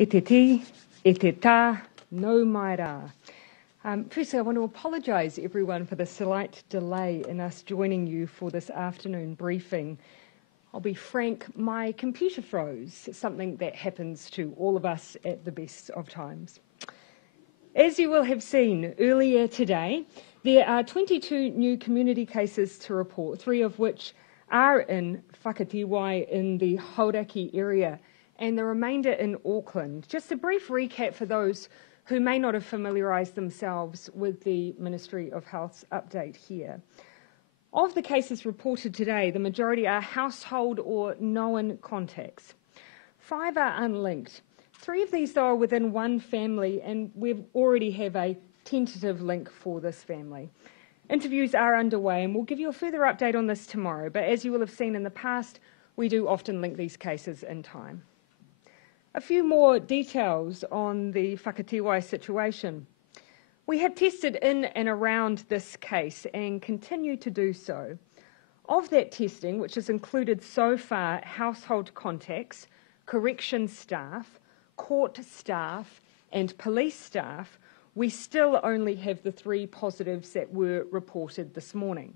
E te ti, e te tā, no mai rā. Firstly, I want to apologise, everyone, for the slight delay in us joining you for this afternoon briefing. I'll be frank, my computer froze, something that happens to all of us at the best of times. As you will have seen earlier today, there are 22 new community cases to report, 3 of which are in Whakatiwai in the Hauraki area, and the remainder in Auckland. Just a brief recap for those who may not have familiarised themselves with the Ministry of Health's update here. Of the cases reported today, the majority are household or known contacts. 5 are unlinked. 3 of these, though, are within one family, and we already have a tentative link for this family. Interviews are underway, and we'll give you a further update on this tomorrow, but as you will have seen in the past, we do often link these cases in time. A few more details on the Whakatiwai situation. We have tested in and around this case and continue to do so. Of that testing, which has included so far household contacts, corrections staff, court staff and police staff, we still only have the 3 positives that were reported this morning.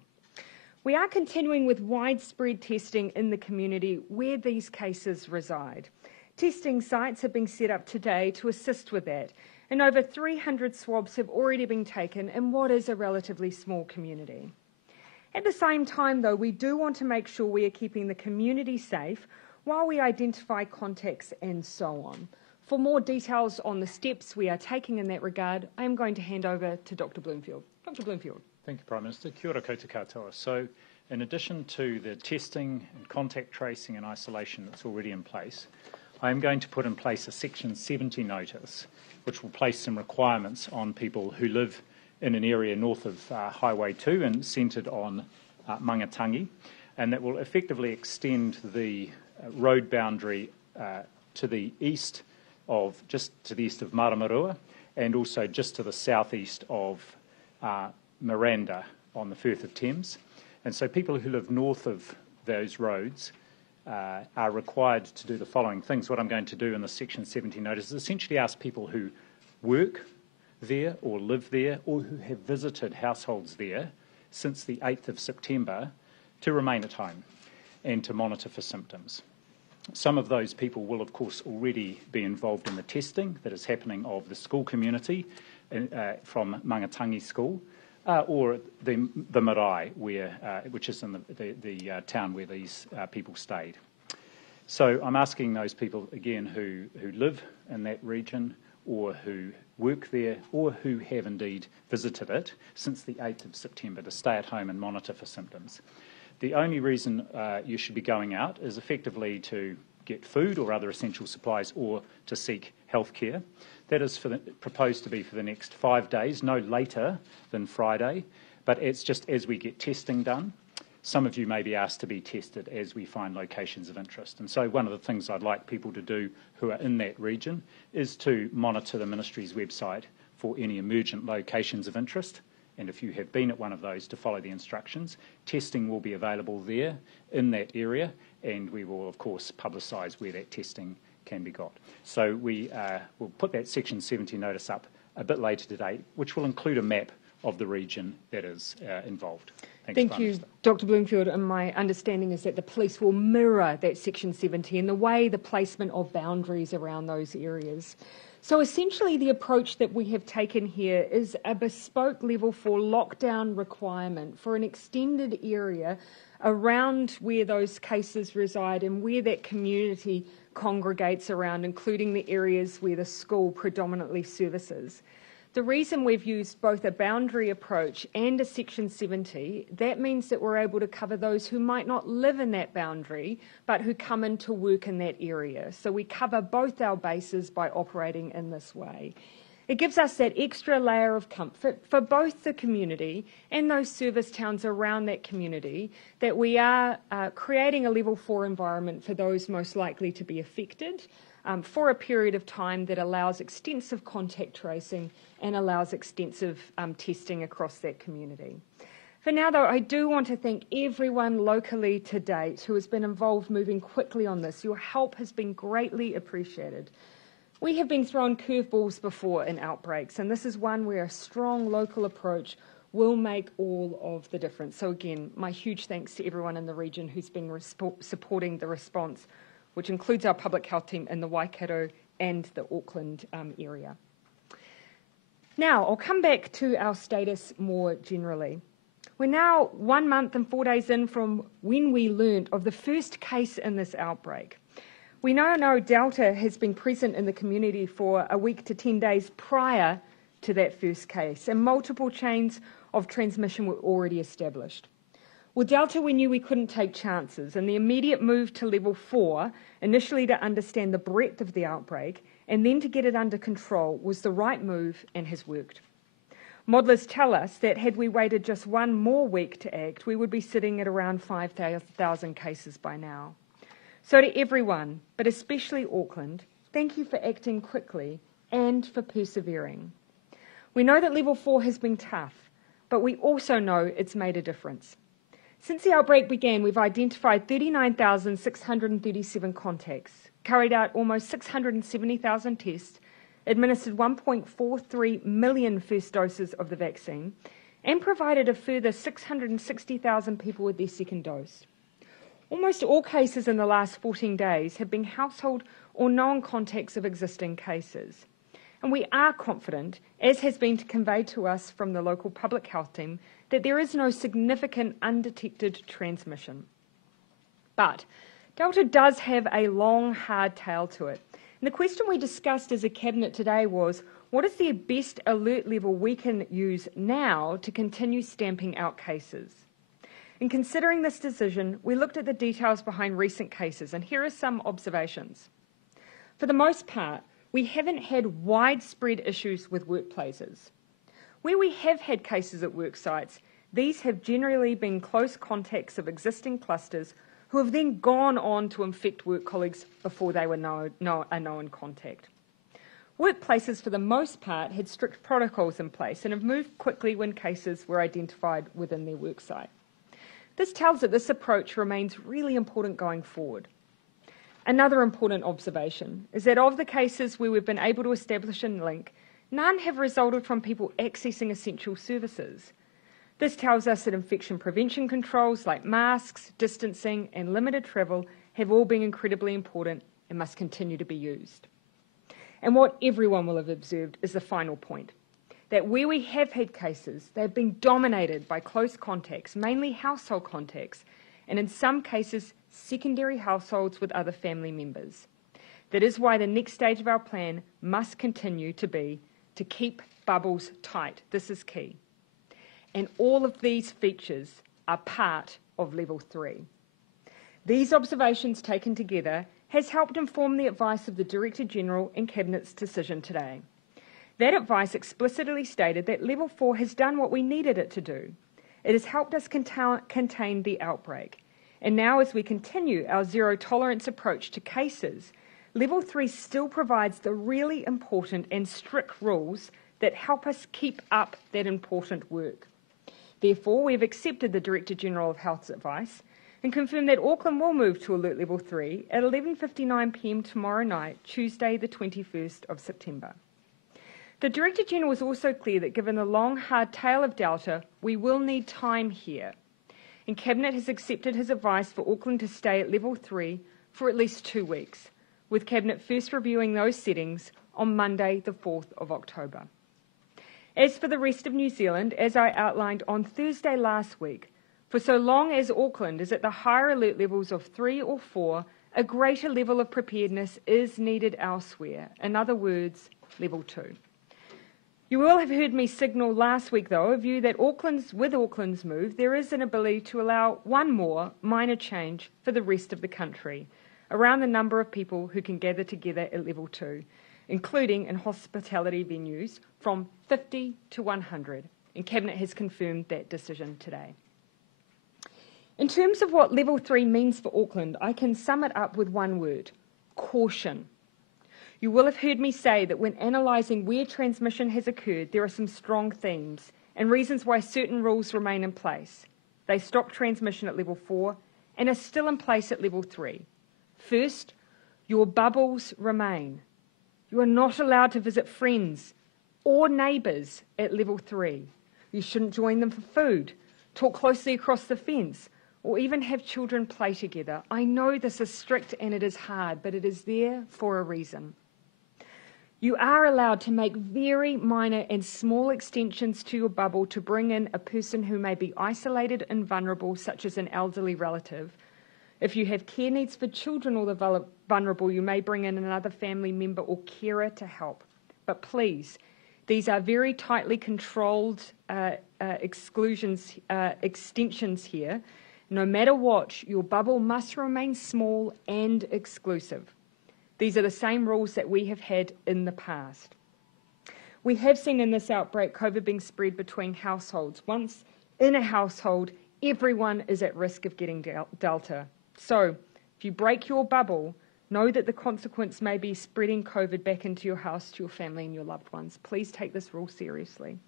We are continuing with widespread testing in the community where these cases reside. Testing sites have been set up today to assist with that, and over 300 swabs have already been taken in what is a relatively small community. At the same time, though, we do want to make sure we are keeping the community safe while we identify contacts and so on. For more details on the steps we are taking in that regard, I am going to hand over to Dr. Bloomfield. Dr. Bloomfield. Thank you, Prime Minister. Kia ora koutou katoa. So, in addition to the testing and contact tracing and isolation that's already in place, I am going to put in place a Section 70 notice, which will place some requirements on people who live in an area north of Highway 2 and centred on Mangatangi, and that will effectively extend the road boundary to the east of, just to the east of Maramarua, and also just to the southeast of Miranda on the Firth of Thames. And so people who live north of those roads are required to do the following things. What I'm going to do in the Section 70 notice is essentially ask people who work there or live there or who have visited households there since the 8th of September to remain at home and to monitor for symptoms. Some of those people will, of course, already be involved in the testing that is happening of the school community from Mangatangi School, or the marae, which is in the town where these people stayed. So I'm asking those people, again, who live in that region or who work there or who have indeed visited it since the 8th of September to stay at home and monitor for symptoms. The only reason you should be going out is effectively to get food or other essential supplies or to seek health care. That is proposed to be for the next 5 days, no later than Friday, but it's just as we get testing done. Some of you may be asked to be tested as we find locations of interest. And so one of the things I'd like people to do who are in that region is to monitor the Ministry's website for any emergent locations of interest. And if you have been at one of those, to follow the instructions. Testing will be available there in that area, and we will, of course, publicise where that testing can be got. So we will put that Section 70 notice up a bit later today, which will include a map of the region that is involved. Thank you, Dr. Bloomfield. And my understanding is that the police will mirror that Section 70 in the way the placement of boundaries around those areas. So essentially the approach that we have taken here is a bespoke level 4 lockdown requirement for an extended area around where those cases reside and where that community congregates around, including the areas where the school predominantly services. The reason we've used both a boundary approach and a Section 70, that means that we're able to cover those who might not live in that boundary, but who come in to work in that area. So we cover both our bases by operating in this way. It gives us that extra layer of comfort for both the community and those service towns around that community that we are creating a level 4 environment for those most likely to be affected for a period of time that allows extensive contact tracing and allows extensive testing across that community. For now, though, I do want to thank everyone locally to date who has been involved moving quickly on this. Your help has been greatly appreciated. We have been thrown curveballs before in outbreaks, and this is one where a strong local approach will make all of the difference. So again, my huge thanks to everyone in the region who's been supporting the response, which includes our public health team in the Waikato and the Auckland area. Now, I'll come back to our status more generally. We're now 1 month and 4 days in from when we learned of the first case in this outbreak. We now know Delta has been present in the community for a week to 10 days prior to that first case, and multiple chains of transmission were already established. With Delta, we knew we couldn't take chances, and the immediate move to level 4, initially to understand the breadth of the outbreak, and then to get it under control, was the right move and has worked. Modellers tell us that had we waited just one more week to act, we would be sitting at around 5,000 cases by now. So to everyone, but especially Auckland, thank you for acting quickly and for persevering. We know that level 4 has been tough, but we also know it's made a difference. Since the outbreak began, we've identified 39,637 contacts, carried out almost 670,000 tests, administered 1.43 million first doses of the vaccine, and provided a further 660,000 people with their second dose. Almost all cases in the last 14 days have been household or known contacts of existing cases. And we are confident, as has been conveyed to us from the local public health team, that there is no significant undetected transmission. But Delta does have a long, hard tail to it. And the question we discussed as a Cabinet today was, what is the best alert level we can use now to continue stamping out cases? In considering this decision, we looked at the details behind recent cases, and here are some observations. For the most part, we haven't had widespread issues with workplaces. Where we have had cases at work sites, these have generally been close contacts of existing clusters who have then gone on to infect work colleagues before they were a known contact. Workplaces, for the most part, had strict protocols in place and have moved quickly when cases were identified within their worksite. This tells that this approach remains really important going forward. Another important observation is that of the cases where we've been able to establish a link, none have resulted from people accessing essential services. This tells us that infection prevention controls like masks, distancing and limited travel have all been incredibly important and must continue to be used. And what everyone will have observed is the final point, that where we have had cases, they've been dominated by close contacts, mainly household contacts, and in some cases, secondary households with other family members. That is why the next stage of our plan must continue to be to keep bubbles tight. This is key. And all of these features are part of level 3. These observations taken together has helped inform the advice of the Director General and Cabinet's decision today. That advice explicitly stated that level 4 has done what we needed it to do. It has helped us contain the outbreak. And now, as we continue our zero tolerance approach to cases, level 3 still provides the really important and strict rules that help us keep up that important work. Therefore, we have accepted the Director General of Health's advice and confirmed that Auckland will move to alert level 3 at 11:59 p.m. tomorrow night, Tuesday the 21st of September. The Director General was also clear that given the long, hard tail of Delta, we will need time here. And Cabinet has accepted his advice for Auckland to stay at level 3 for at least 2 weeks, with Cabinet first reviewing those settings on Monday the 4th of October. As for the rest of New Zealand, as I outlined on Thursday last week, for so long as Auckland is at the higher alert levels of 3 or 4, a greater level of preparedness is needed elsewhere. In other words, level 2. You will have heard me signal last week, though, a view that with Auckland's move, there is an ability to allow one more minor change for the rest of the country, around the number of people who can gather together at level 2, including in hospitality venues, from 50 to 100, and Cabinet has confirmed that decision today. In terms of what level 3 means for Auckland, I can sum it up with one word: caution. You will have heard me say that when analysing where transmission has occurred, there are some strong themes and reasons why certain rules remain in place. They stop transmission at level 4 and are still in place at level 3. First, your bubbles remain. You are not allowed to visit friends or neighbours at level 3. You shouldn't join them for food, talk closely across the fence, or even have children play together. I know this is strict and it is hard, but it is there for a reason. You are allowed to make very minor and small extensions to your bubble to bring in a person who may be isolated and vulnerable, such as an elderly relative. If you have care needs for children or the vulnerable, you may bring in another family member or carer to help. But please, these are very tightly controlled extensions here. No matter what, your bubble must remain small and exclusive. These are the same rules that we have had in the past. We have seen in this outbreak COVID being spread between households. Once in a household, everyone is at risk of getting Delta. So, if you break your bubble, know that the consequence may be spreading COVID back into your house, to your family and your loved ones. Please take this rule seriously.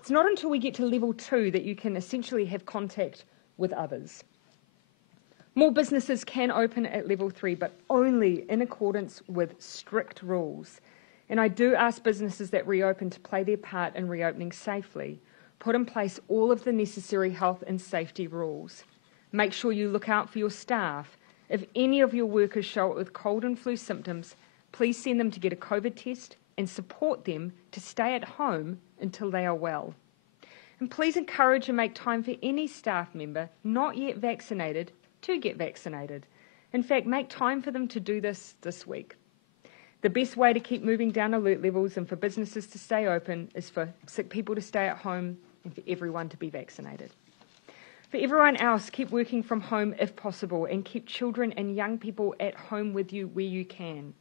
It's not until we get to level 2 that you can essentially have contact with others. More businesses can open at level 3, but only in accordance with strict rules. And I do ask businesses that reopen to play their part in reopening safely. Put in place all of the necessary health and safety rules. Make sure you look out for your staff. If any of your workers show up with cold and flu symptoms, please send them to get a COVID test and support them to stay at home until they are well. And please encourage and make time for any staff member not yet vaccinated to get vaccinated. In fact, make time for them to do this week. The best way to keep moving down alert levels and for businesses to stay open is for sick people to stay at home and for everyone to be vaccinated. For everyone else, keep working from home if possible and keep children and young people at home with you where you can.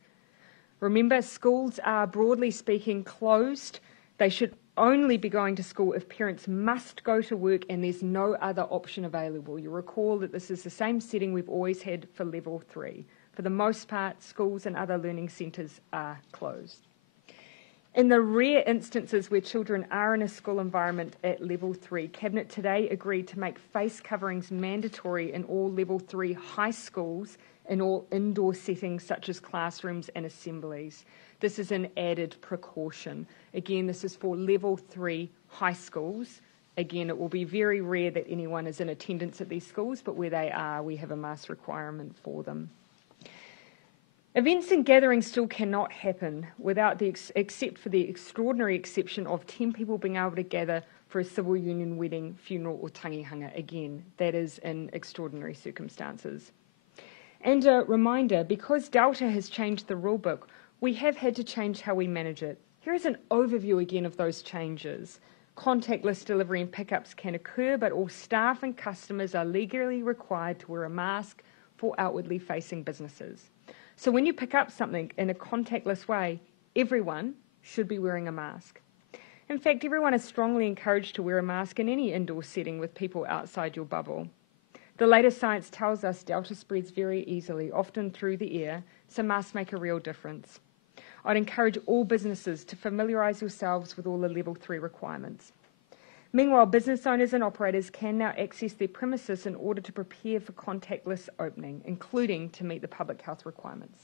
Remember, schools are, broadly speaking, closed. They should only be going to school if parents must go to work and there's no other option available. You recall that this is the same setting we've always had for level 3. For the most part, schools and other learning centres are closed. In the rare instances where children are in a school environment at level 3, Cabinet today agreed to make face coverings mandatory in all level 3 high schools in all indoor settings such as classrooms and assemblies. This is an added precaution. Again, this is for level 3 high schools. Again, it will be very rare that anyone is in attendance at these schools, but where they are, we have a mask requirement for them. Events and gatherings still cannot happen without except for the extraordinary exception of 10 people being able to gather for a civil union wedding, funeral or tangihanga. Again, that is in extraordinary circumstances. And a reminder, because Delta has changed the rulebook, we have had to change how we manage it. Here is an overview again of those changes. Contactless delivery and pickups can occur, but all staff and customers are legally required to wear a mask for outwardly facing businesses. So when you pick up something in a contactless way, everyone should be wearing a mask. In fact, everyone is strongly encouraged to wear a mask in any indoor setting with people outside your bubble. The latest science tells us Delta spreads very easily, often through the air, so masks make a real difference. I'd encourage all businesses to familiarise yourselves with all the level 3 requirements. Meanwhile, business owners and operators can now access their premises in order to prepare for contactless opening, including to meet the public health requirements.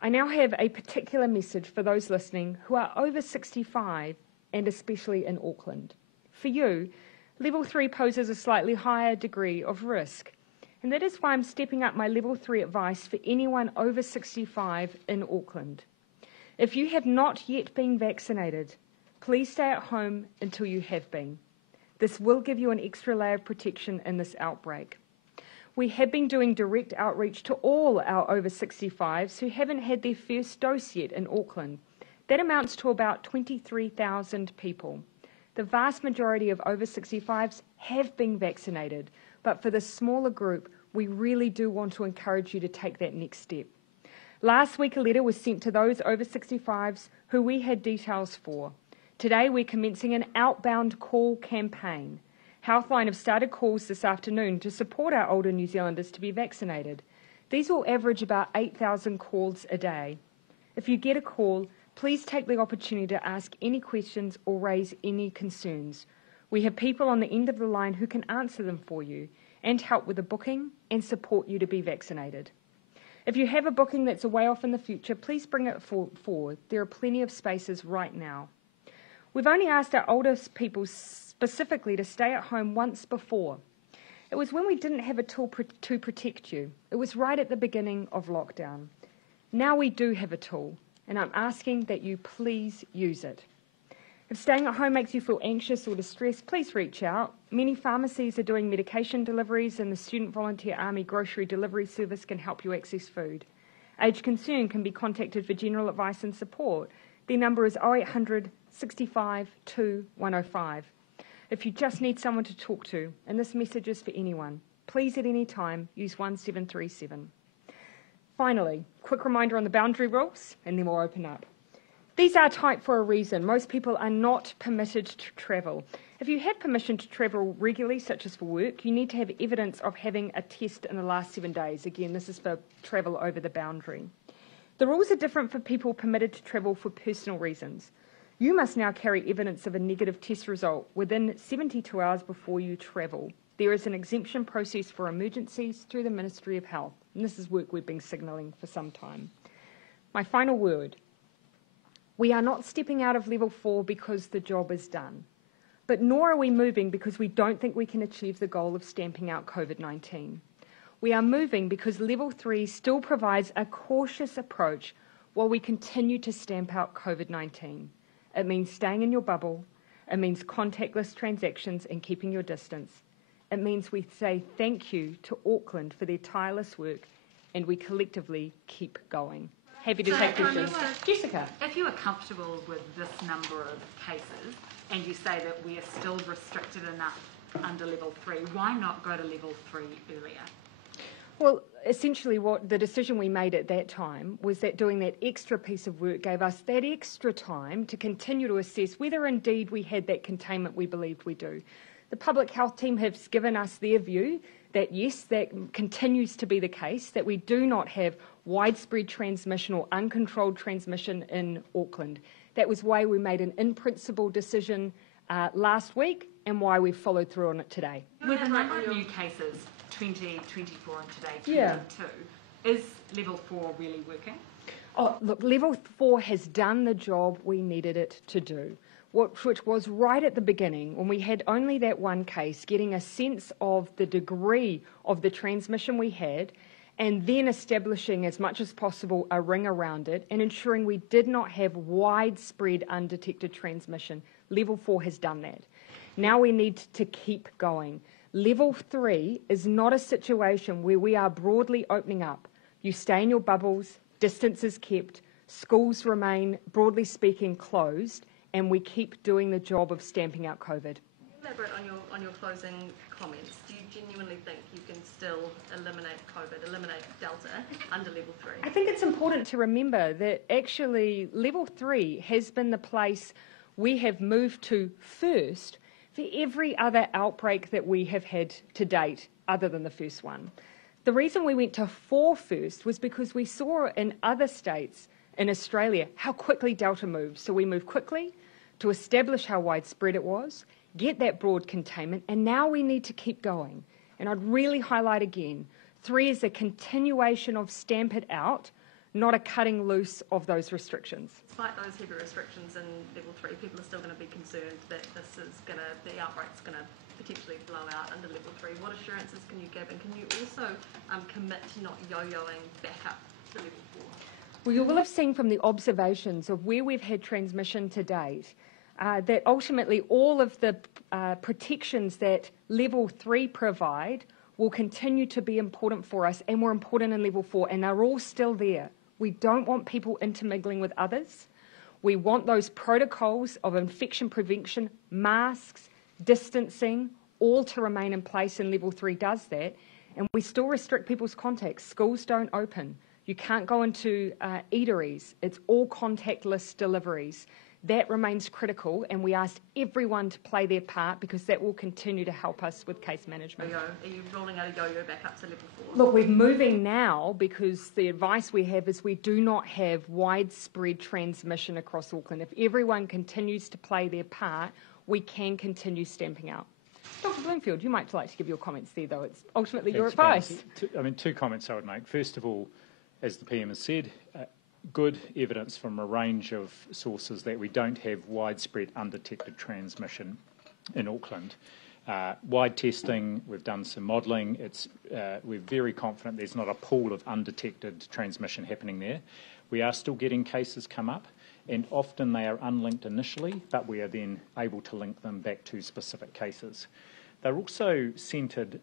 I now have a particular message for those listening who are over 65 and especially in Auckland. For you, level 3 poses a slightly higher degree of risk, and that is why I'm stepping up my level 3 advice for anyone over 65 in Auckland. If you have not yet been vaccinated, please stay at home until you have been. This will give you an extra layer of protection in this outbreak. We have been doing direct outreach to all our over 65s who haven't had their first dose yet in Auckland. That amounts to about 23,000 people. The vast majority of over 65s have been vaccinated, but for the smaller group, we really do want to encourage you to take that next step. Last week, a letter was sent to those over 65s who we had details for. Today, we're commencing an outbound call campaign. Healthline have started calls this afternoon to support our older New Zealanders to be vaccinated. These will average about 8,000 calls a day. If you get a call, please take the opportunity to ask any questions or raise any concerns. We have people on the end of the line who can answer them for you and help with the booking and support you to be vaccinated. If you have a booking that's a way off in the future, please bring it forward. There are plenty of spaces right now. We've only asked our oldest people specifically to stay at home once before. It was when we didn't have a tool to protect you. It was right at the beginning of lockdown. Now we do have a tool, and I'm asking that you please use it. If staying at home makes you feel anxious or distressed, please reach out. Many pharmacies are doing medication deliveries, and the Student Volunteer Army grocery delivery service can help you access food. Aged Concern can be contacted for general advice and support. Their number is 0800 65 2 105. If you just need someone to talk to, and this message is for anyone, please at any time use 1737. Finally, quick reminder on the boundary rules, and then we'll open up. These are tight for a reason. Most people are not permitted to travel. If you had permission to travel regularly, such as for work, you need to have evidence of having a test in the last 7 days. Again, this is for travel over the boundary. The rules are different for people permitted to travel for personal reasons. You must now carry evidence of a negative test result within 72 hours before you travel. There is an exemption process for emergencies through the Ministry of Health, and this is work we've been signalling for some time. My final word. We are not stepping out of level 4 because the job is done, but nor are we moving because we don't think we can achieve the goal of stamping out COVID-19. We are moving because level 3 still provides a cautious approach while we continue to stamp out COVID-19. It means staying in your bubble. It means contactless transactions and keeping your distance. It means we say thank you to Auckland for their tireless work, and we collectively keep going. Happy to take questions. Jessica. If you are comfortable with this number of cases and you say that we are still restricted enough under level 3, why not go to level 3 earlier? Well, essentially what the decision we made at that time was that doing that extra piece of work gave us that extra time to continue to assess whether indeed we had that containment we believed we do. The public health team has given us their view that yes, that continues to be the case, that we do not have widespread transmission or uncontrolled transmission in Auckland. That was why we made an in-principle decision last week and why we've followed through on it today. With the number of new cases, 20, 24 and today, 22, is level 4 really working? Oh, look, level 4 has done the job we needed it to do, which was right at the beginning when we had only that one case, getting a sense of the degree of the transmission we had, and then establishing as much as possible a ring around it and ensuring we did not have widespread undetected transmission. Level 4 has done that. Now we need to keep going. Level 3 is not a situation where we are broadly opening up. You stay in your bubbles, distance is kept, schools remain, broadly speaking, closed, and we keep doing the job of stamping out COVID. Elaborate on your closing comments. Do you genuinely think you can still eliminate COVID, eliminate Delta under level 3? I think it's important to remember that actually level 3 has been the place we have moved to first for every other outbreak that we have had to date other than the first one. The reason we went to 4 first was because we saw in other states in Australia how quickly Delta moved. So we moved quickly to establish how widespread it was, get that broad containment, and now we need to keep going. And I'd really highlight again, 3 is a continuation of stamp it out, not a cutting loose of those restrictions. Despite those heavy restrictions in level 3, people are still going to be concerned that the outbreak's going to potentially blow out under level 3. What assurances can you give, and can you also commit to not yo-yoing back up to level 4? Well, you will have seen from the observations of where we've had transmission to date that ultimately all of the protections that level 3 provide will continue to be important for us, and were important in level 4, and they're all still there. We don't want people intermingling with others. We want those protocols of infection prevention, masks, distancing, all to remain in place, and level 3 does that. And we still restrict people's contacts. Schools don't open. You can't go into eateries. It's all contactless deliveries. That remains critical, and we asked everyone to play their part because that will continue to help us with case management. Are you rolling out a yo-yo back up to level 4? Look, we're moving now because the advice we have is we do not have widespread transmission across Auckland. If everyone continues to play their part, we can continue stamping out. Dr. Bloomfield, you might like to give your comments there, though. It's ultimately your advice. Two comments I would make. First of all, as the PM has said, good evidence from a range of sources that we don't have widespread undetected transmission in Auckland. Wide testing, we've done some modelling. We're very confident there's not a pool of undetected transmission happening there. We are still getting cases come up, and often they are unlinked initially, but we are then able to link them back to specific cases. They're also centred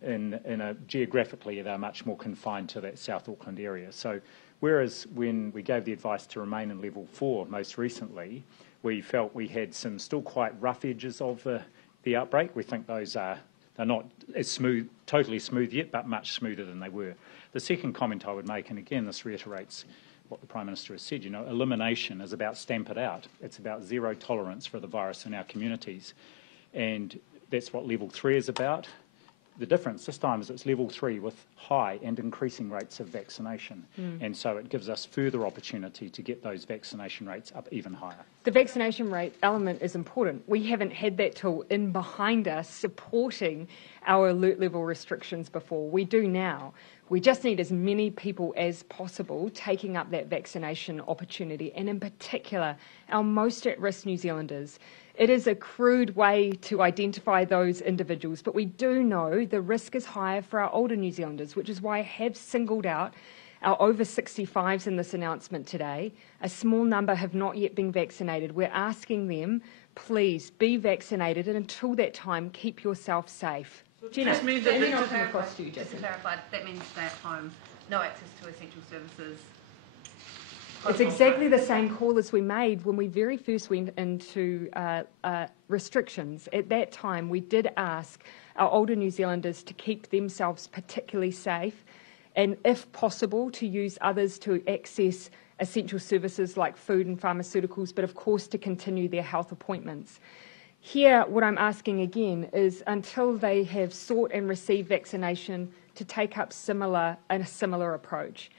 geographically, they're much more confined to that South Auckland area. So whereas when we gave the advice to remain in level 4 most recently, we felt we had some still quite rough edges of the outbreak. We think they're not as smooth, totally smooth yet, but much smoother than they were. The second comment I would make, and again this reiterates what the Prime Minister has said, elimination is about stamp it out. It's about zero tolerance for the virus in our communities. And that's what level 3 is about. The difference this time is it's level 3 with high and increasing rates of vaccination. And so it gives us further opportunity to get those vaccination rates up even higher. The vaccination rate element is important. We haven't had that tool in behind us supporting our alert level restrictions before. We do now. We just need as many people as possible taking up that vaccination opportunity, and in particular, our most at-risk New Zealanders. It is a crude way to identify those individuals, but we do know the risk is higher for our older New Zealanders, which is why I have singled out our over 65s in this announcement today. A small number have not yet been vaccinated. We're asking them, please be vaccinated, and until that time, keep yourself safe. Gina, Just means and then I'll come across to you, just to Jacinda. clarify, that means stay at home, no access to essential services. It's exactly the same call as we made when we very first went into restrictions. At that time, we did ask our older New Zealanders to keep themselves particularly safe, and if possible, to use others to access essential services like food and pharmaceuticals, but of course to continue their health appointments. Here, what I'm asking again is until they have sought and received vaccination, to take up a similar approach.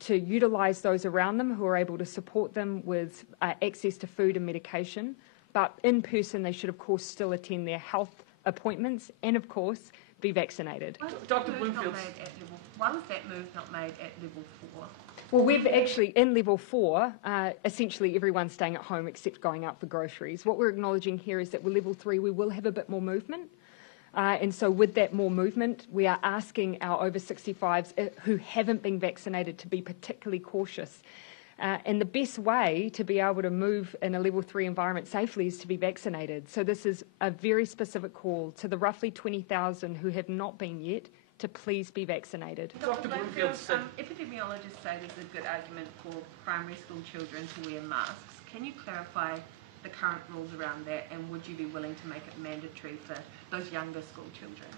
To utilise those around them who are able to support them with access to food and medication. But in person, they should, of course, still attend their health appointments and, of course, be vaccinated. Dr. Bloomfield. Why was that move not made at level 4? Well, we've actually, in level 4, essentially everyone's staying at home except going out for groceries. What we're acknowledging here is that with level 3, we will have a bit more movement. And so with that more movement, we are asking our over 65s who haven't been vaccinated to be particularly cautious. And the best way to be able to move in a level 3 environment safely is to be vaccinated. So this is a very specific call to the roughly 20,000 who have not been yet to please be vaccinated. Dr. Bloomfield said... Epidemiologists say there's a good argument for primary school children to wear masks. Can you clarify the current rules around that, and would you be willing to make it mandatory for those younger school children?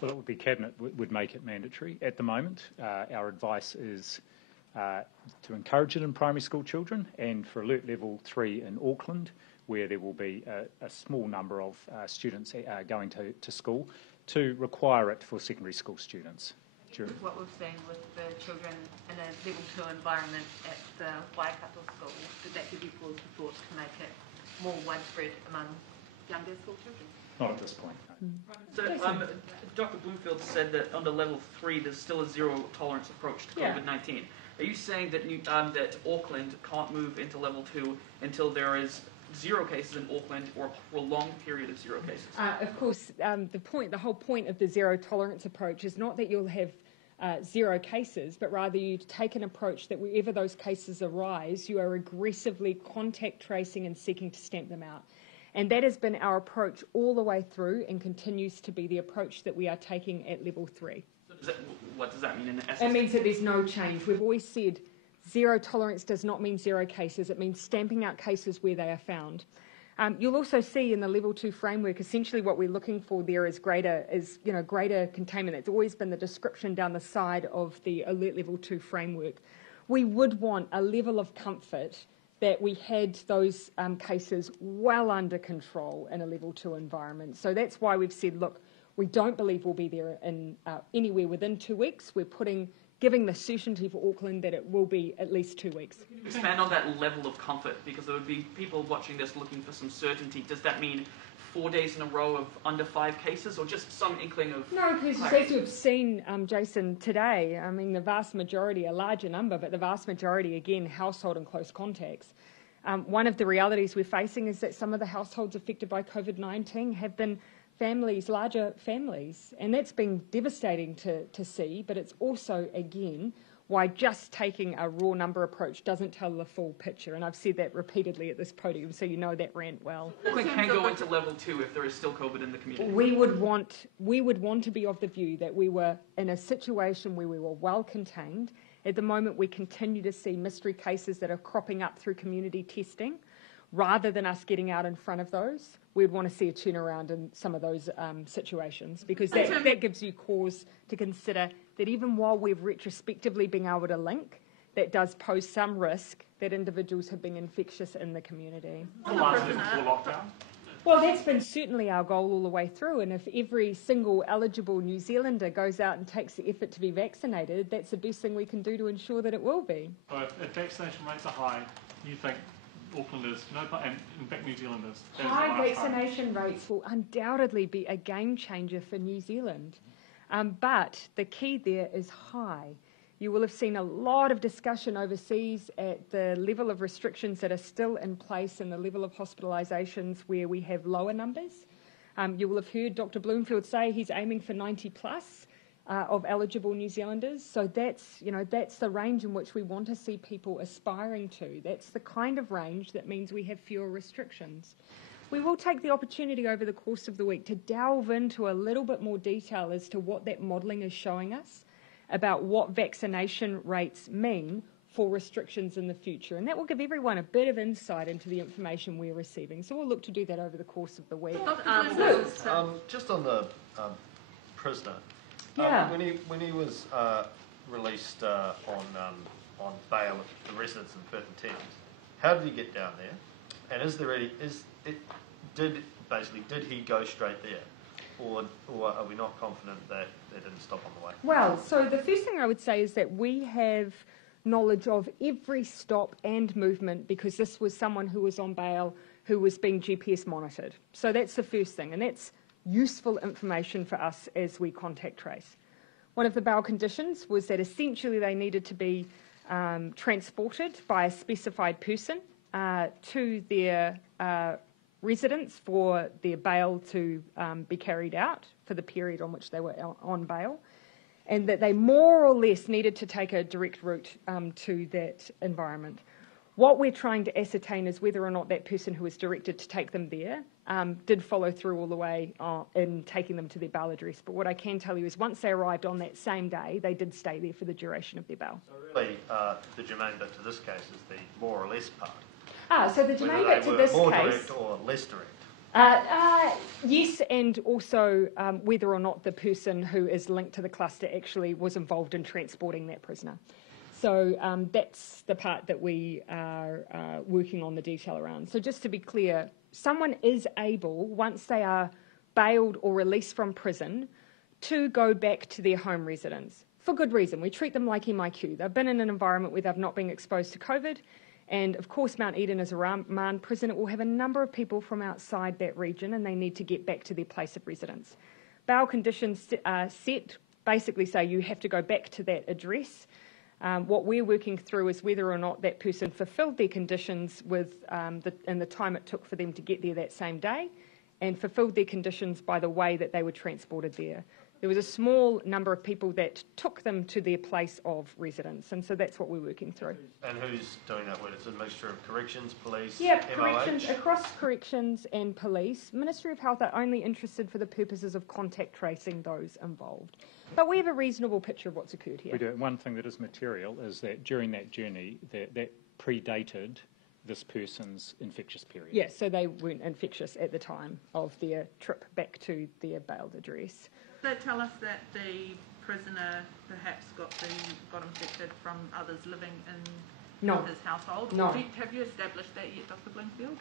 Well, it would be Cabinet would make it mandatory. At the moment, our advice is to encourage it in primary school children, and for alert level 3 in Auckland, where there will be a small number of students going to school, to require it for secondary school students. What we've seen with the children in a level 2 environment at the Waikato school, did that give you pause for thought to make it more widespread among younger school children? Not at this point, no. So, Dr. Bloomfield said that under level 3 there's still a zero tolerance approach to COVID-19. Are you saying that that Auckland can't move into level 2 until there is 0 cases in Auckland or a prolonged period of 0 cases? Of course, the whole point of the zero tolerance approach is not that you'll have 0 cases, but rather you take an approach that wherever those cases arise, you are aggressively contact tracing and seeking to stamp them out. And that has been our approach all the way through and continues to be the approach that we are taking at level 3. So what does that mean in essence? It means that there's no change. We've always said zero tolerance does not mean 0 cases. It means stamping out cases where they are found. You'll also see in the level 2 framework, essentially what we're looking for there is greater containment. That's always been the description down the side of the alert level 2 framework. We would want a level of comfort that we had those cases well under control in a level 2 environment. So that's why we've said, look, we don't believe we'll be there in anywhere within 2 weeks. We're giving the certainty for Auckland that it will be at least 2 weeks. Can you expand on that level of comfort? Because there would be people watching this looking for some certainty. Does that mean 4 days in a row of under 5 cases, or just some inkling of? No, because as you've seen, Jason, today, I mean, the vast majority, a larger number, but the vast majority, again, household and close contacts. One of the realities we're facing is that some of the households affected by COVID-19 have been families, larger families, and that's been devastating to see, but it's also, again, why just taking a raw number approach doesn't tell the full picture, and I've said that repeatedly at this podium, so you know that rant well. We can go into level 2 if there is still COVID in the community. We would want to be of the view that we were in a situation where we were well contained. At the moment, we continue to see mystery cases that are cropping up through community testing. Rather than us getting out in front of those, we'd want to see a turnaround in some of those situations, because that gives you cause to consider that even while we've retrospectively been able to link, that does pose some risk that individuals have been infectious in the community. Well, that's been certainly our goal all the way through, and if every single eligible New Zealander goes out and takes the effort to be vaccinated, that's the best thing we can do to ensure that it will be. So if vaccination rates are high, you think Aucklanders, and in fact New Zealanders, high vaccination rates will undoubtedly be a game changer for New Zealand, but the key there is high. You will have seen a lot of discussion overseas at the level of restrictions that are still in place and the level of hospitalisations where we have lower numbers. You will have heard Dr. Bloomfield say he's aiming for 90 plus of eligible New Zealanders. So that's the range in which we want to see people aspiring to. That's the kind of range that means we have fewer restrictions. We will take the opportunity over the course of the week to delve into a little bit more detail as to what that modelling is showing us about what vaccination rates mean for restrictions in the future. And that will give everyone a bit of insight into the information we're receiving. So we'll look to do that over the course of the week. Just on the prisoner, yeah. When he was released on bail at the residence in Perth and Thames, how did he get down there? And did he go straight there? Or are we not confident that they didn't stop on the way? Well, so the first thing I would say is that we have knowledge of every stop and movement, because this was someone who was on bail who was being GPS monitored. So that's the first thing, and that's useful information for us as we contact trace. One of the bail conditions was that essentially they needed to be transported by a specified person to their residence for their bail to be carried out for the period on which they were on bail, and that they more or less needed to take a direct route to that environment. What we're trying to ascertain is whether or not that person who was directed to take them there did follow through all the way in taking them to their bail address. But what I can tell you is once they arrived on that same day, they did stay there for the duration of their bail. So really, the germane bit to this case is the more or less part. So the germane bit to this more case... more direct or less direct? Yes, and also whether or not the person who is linked to the cluster actually was involved in transporting that prisoner. So that's the part that we are working on the detail around. So just to be clear, someone is able, once they are bailed or released from prison, to go back to their home residence for good reason. We treat them like MIQ. They've been in an environment where they've not been exposed to COVID. And of course, Mount Eden is a remand prison. It will have a number of people from outside that region, and they need to get back to their place of residence. Bail conditions set basically say you have to go back to that address. What we're working through is whether or not that person fulfilled their conditions with in the time it took for them to get there that same day, and fulfilled their conditions by the way that they were transported there. There was a small number of people that took them to their place of residence, and so that's what we're working through. And who's doing that work? It's a mixture of corrections, police, yeah, MOH? corrections, across corrections and police. Ministry of Health are only interested for the purposes of contact tracing those involved. But we have a reasonable picture of what's occurred here. We do. One thing that is material is that during that journey, that predated this person's infectious period. Yes, so they weren't infectious at the time of their trip back to their bailed address. Does that tell us that the prisoner perhaps got infected from others living in his household? No. Have you established that yet, Dr. Bloomfield?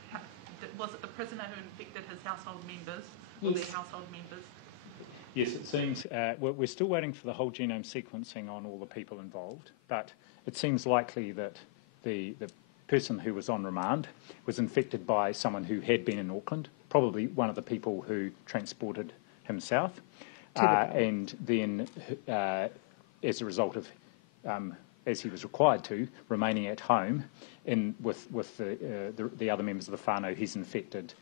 Was it the prisoner who infected his household members, or their household members? Yes, it seems we're still waiting for the whole genome sequencing on all the people involved, but it seems likely that the person who was on remand was infected by someone who had been in Auckland probably one of the people who transported him south, and then as a result of, as he was required to, remaining at home with the other members of the whānau, he's infected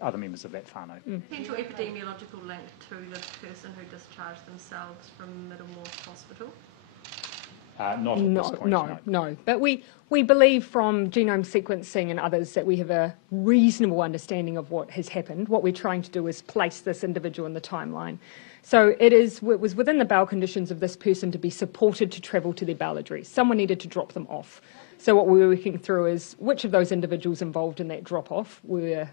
other members of that whānau. Potential epidemiological link to the person who discharged themselves from Middlemore Hospital? Not at this point, no. But we believe from genome sequencing and others that we have a reasonable understanding of what has happened. What we're trying to do is place this individual in the timeline. So it was within the bail conditions of this person to be supported to travel to their bail address. Someone needed to drop them off. So what we were working through is which of those individuals involved in that drop-off were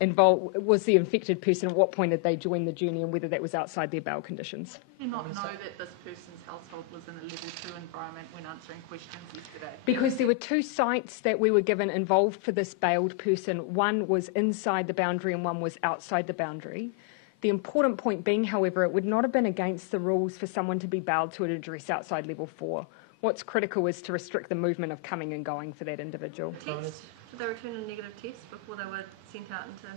was the infected person, at what point did they join the journey, and whether that was outside their bail conditions. Did you not know that this person's household was in a level 2 environment when answering questions yesterday? Because there were 2 sites that we were given involved for this bailed person. One was inside the boundary and one was outside the boundary. The important point being, however, it would not have been against the rules for someone to be bailed to an address outside level 4. What's critical is to restrict the movement of coming and going for that individual. Did they return a negative test before they were sent out into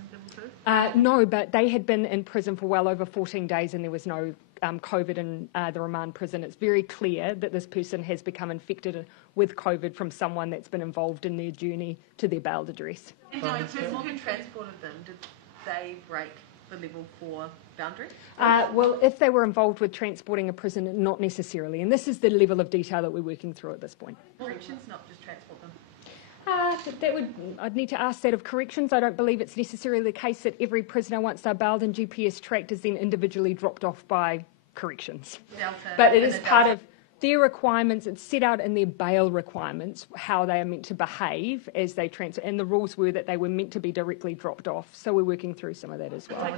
level 2? No, but they had been in prison for well over 14 days and there was no COVID in the remand prison. It's very clear that this person has become infected with COVID from someone that's been involved in their journey to their bailed address. And did the person who transported them, did they break the level 4 boundary? Well, if they were involved with transporting a prisoner, not necessarily. And this is the level of detail that we're working through at this point. Corrections, not just transport them? I'd need to ask that of corrections. I don't believe it's necessarily the case that every prisoner, once they're bailed and GPS tracked, is then individually dropped off by corrections. But it is part of their requirements. It's set out in their bail requirements how they are meant to behave as they transfer, and the rules were that they were meant to be directly dropped off. So we're working through some of that as well.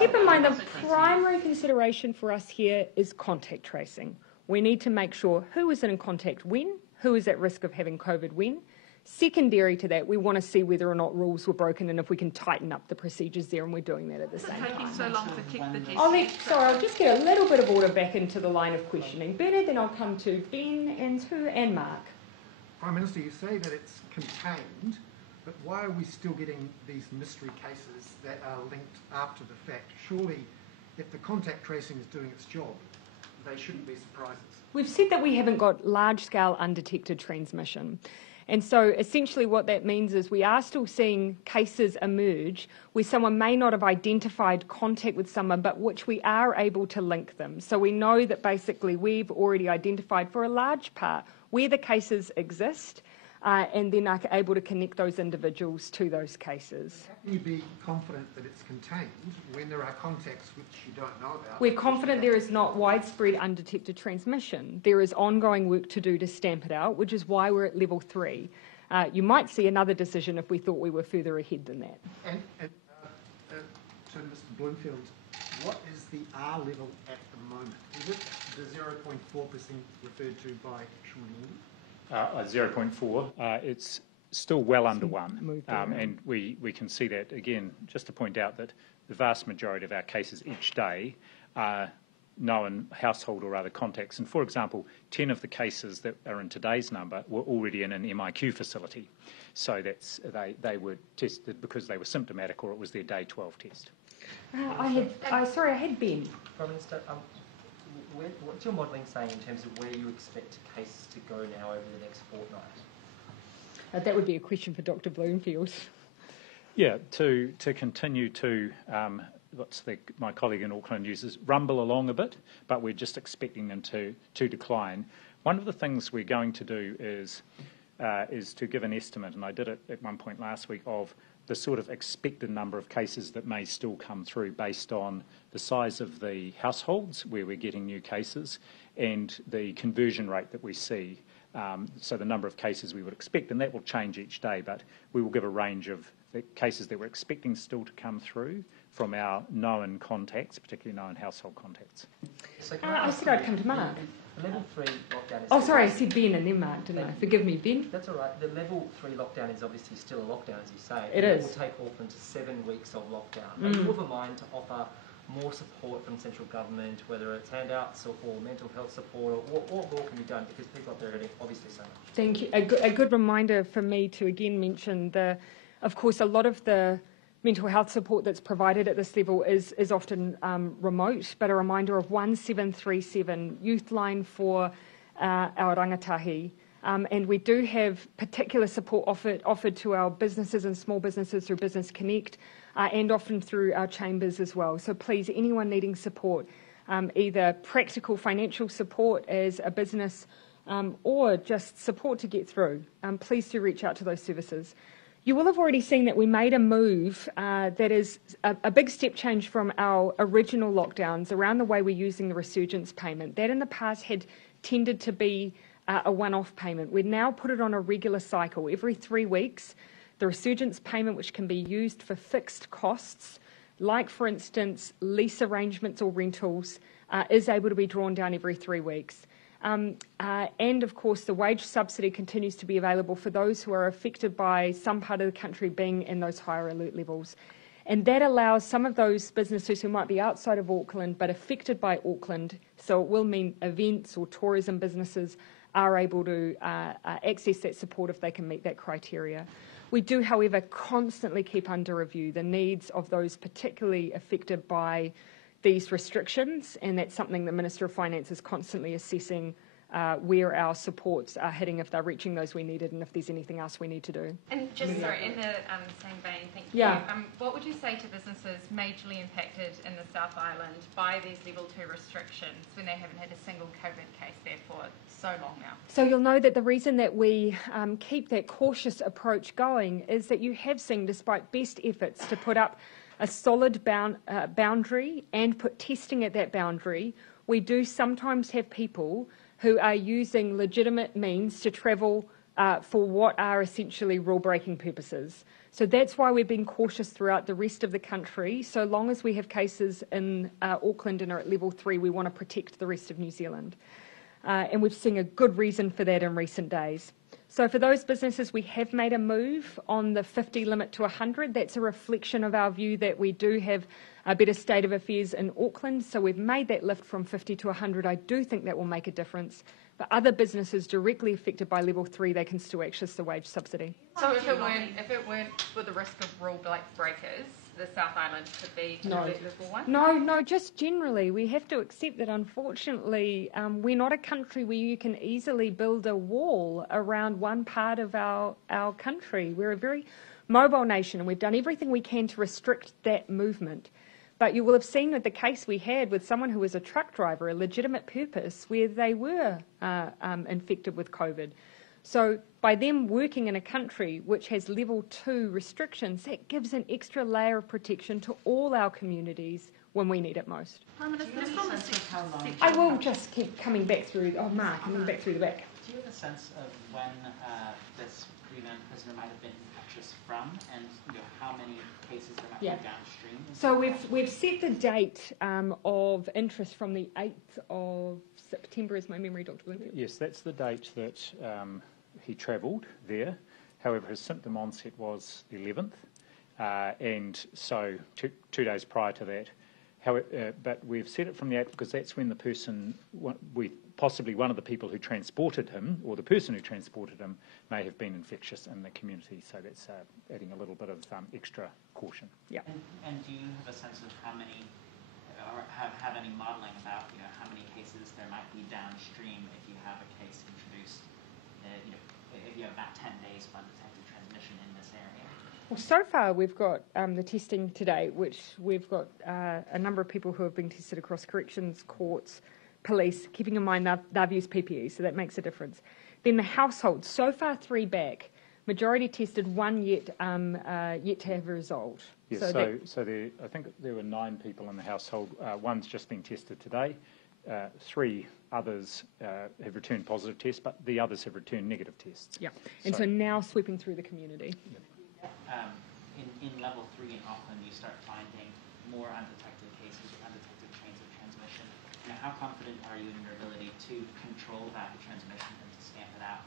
Keep in mind the primary consideration for us here is contact tracing. We need to make sure who is in contact when, who is at risk of having COVID when. Secondary to that, we want to see whether or not rules were broken and if we can tighten up the procedures there, and we're doing that at the same time. Taking so long to check the test. I'll just get a little bit of order back into the line of questioning. Bernard, then I'll come to Ben and Mark. Prime Minister, you say that it's contained, but why are we still getting these mystery cases that are linked after the fact? Surely, if the contact tracing is doing its job, they shouldn't be surprises. We've said that we haven't got large-scale undetected transmission. And so essentially what that means is we are still seeing cases emerge where someone may not have identified contact with someone, but which we are able to link them. So we know that basically we've already identified for a large part where the cases exist, and then are able to connect those individuals to those cases. How can you be confident that it's contained when there are contacts which you don't know about? We're confident there is not widespread undetected transmission. There is ongoing work to do to stamp it out, which is why we're at level 3. You might see another decision if we thought we were further ahead than that. And to Mr. Bloomfield, what is the R level at the moment? Is it the 0.4% referred to by Sean Morgan? 0.4. It's still well under 1, and we can see that again. Just to point out that the vast majority of our cases each day are known household or other contacts. And for example, 10 of the cases that are in today's number were already in an MIQ facility. So that's they were tested because they were symptomatic or it was their day 12 test. I had Ben. Prime Minister, what's your modelling saying in terms of where you expect cases to go now over the next fortnight? That would be a question for Dr. Bloomfield. Yeah, to continue to, my colleague in Auckland uses, rumble along a bit, but we're just expecting them to decline. One of the things we're going to do is to give an estimate, and I did it at one point last week, of the sort of expected number of cases that may still come through based on the size of the households where we're getting new cases and the conversion rate that we see. So the number of cases we would expect, and that will change each day, but we will give a range of the cases that we're expecting still to come through from our known contacts, particularly known household contacts. So I said I'd come to Mark. The level 3 lockdown is... Oh, sorry, I said Ben and then Mark, didn't I? Forgive me, Ben. That's all right. The level 3 lockdown is obviously still a lockdown, as you say. It is. It will take Auckland to 7 weeks of lockdown. Are you of a mind to offer more support from central government, whether it's handouts or mental health support, or what more can be done, because people up there are getting obviously so much? Thank you. A good reminder for me to again mention Of course, a lot of the mental health support that's provided at this level is often remote, but a reminder of 1737 youth line for our rangatahi. And we do have particular support offered to our businesses and small businesses through Business Connect and often through our chambers as well. So please, anyone needing support, either practical financial support as a business or just support to get through, please do reach out to those services. You will have already seen that we made a move that is a big step change from our original lockdowns around the way we're using the resurgence payment. That in the past had tended to be a one-off payment. We've now put it on a regular cycle. Every 3 weeks, the resurgence payment, which can be used for fixed costs, like, for instance, lease arrangements or rentals, is able to be drawn down every 3 weeks. And, of course, the wage subsidy continues to be available for those who are affected by some part of the country being in those higher alert levels. And that allows some of those businesses who might be outside of Auckland but affected by Auckland, so it will mean events or tourism businesses are able to access that support if they can meet that criteria. We do, however, constantly keep under review the needs of those particularly affected by these restrictions, and that's something the Minister of Finance is constantly assessing where our supports are hitting, if they're reaching those we needed, and if there's anything else we need to do. And just, sorry, in the same vein, thank you. Yeah. What would you say to businesses majorly impacted in the South Island by these level 2 restrictions when they haven't had a single COVID case there for so long now? So you'll know that the reason that we keep that cautious approach going is that you have seen, despite best efforts to put up a solid boundary and put testing at that boundary, we do sometimes have people who are using legitimate means to travel for what are essentially rule-breaking purposes. So that's why we've been cautious throughout the rest of the country. So long as we have cases in Auckland and are at level 3, we want to protect the rest of New Zealand. And we've seen a good reason for that in recent days. So for those businesses, we have made a move on the 50 limit to 100. That's a reflection of our view that we do have a better state of affairs in Auckland. So we've made that lift from 50 to 100. I do think that will make a difference. For other businesses directly affected by level 3, they can still access the wage subsidy. So if it weren't for the risk of rule breakers, the South Island could be level 1? No, just generally. We have to accept that, unfortunately, we're not a country where you can easily build a wall around one part of our country. We're a very mobile nation, and we've done everything we can to restrict that movement. But you will have seen with the case we had with someone who was a truck driver, a legitimate purpose, where they were infected with COVID. So by them working in a country which has level 2 restrictions, that gives an extra layer of protection to all our communities when we need it most. Prime Minister, just on the I will just keep coming back through, Mark, coming back through the back. Do you have a sense of when this Greenland prisoner might have been infectious from, and how many cases there might be downstream? So we've set the date of interest from the 8th of September, is my memory, Dr. Bloomfield? Yes, that's the date that he travelled there. However, his symptom onset was the 11th, and so 2 days prior to that. But we've set it from the 8th because that's when the person, possibly one of the people who transported him, or the person who transported him, may have been infectious in the community. So that's adding a little bit of extra caution. Yeah. And do you have a sense of how many, or have any modelling about how many cases there might be downstream if you have a case introduced? If you have about 10 days of undetected transmission in this area? Well, so far we've got the testing today, which we've got a number of people who have been tested across corrections, courts, police, keeping in mind they've used PPE, so that makes a difference. Then the household, so far 3 back, majority tested, 1 yet to have a result. Yes, so there, I think there were 9 people in the household. 1's just been tested today. 3 others have returned positive tests, but the others have returned negative tests. Yeah, and so now sweeping through the community. Yeah. In level 3 in Auckland, you start finding more undetected cases or undetected chains of transmission. How confident are you in your ability to control that transmission and to stamp it out?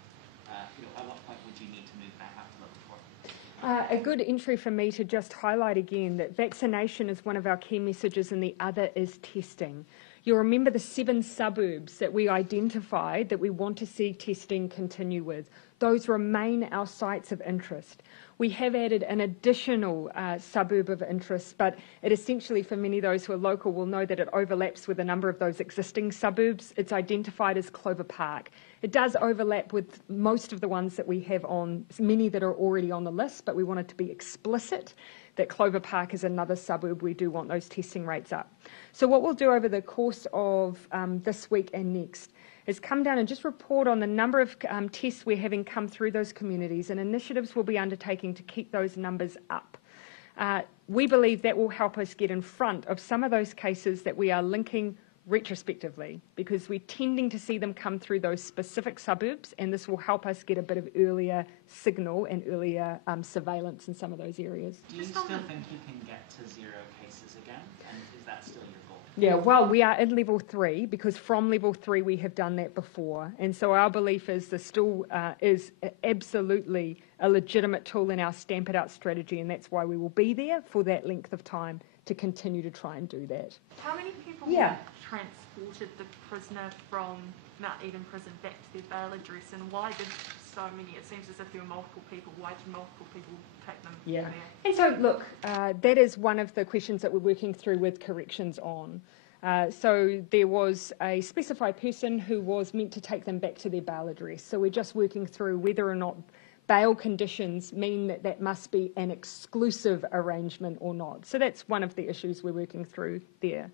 At what point would you need to move back up to level 4? A good entry for me to just highlight again that vaccination is one of our key messages, and the other is testing. You'll remember the 7 suburbs that we identified that we want to see testing continue with. Those remain our sites of interest. We have added an additional suburb of interest, but it essentially, for many of those who are local, will know that it overlaps with a number of those existing suburbs. It's identified as Clover Park. It does overlap with most of the ones that we have on, many that are already on the list, but we wanted to be explicit that Clover Park is another suburb we do want those testing rates up. So what we'll do over the course of this week and next is come down and just report on the number of tests we're having come through those communities and initiatives we'll be undertaking to keep those numbers up. We believe that will help us get in front of some of those cases that we are linking retrospectively, because we're tending to see them come through those specific suburbs, and this will help us get a bit of earlier signal and earlier surveillance in some of those areas. Do you still think you can get to 0 cases again, and is that still your goal? Yeah, well, we are in level 3 because from level 3 we have done that before, and so our belief is this still is absolutely a legitimate tool in our Stamp It Out strategy, and that's why we will be there for that length of time to continue to try and do that. How many people transported the prisoner from Mount Eden prison back to their bail address, and why did so many, it seems as if there were multiple people, why did multiple people take them there? And so look, that is one of the questions that we're working through with corrections on. So there was a specified person who was meant to take them back to their bail address, so we're just working through whether or not bail conditions mean that that must be an exclusive arrangement or not. So that's one of the issues we're working through there.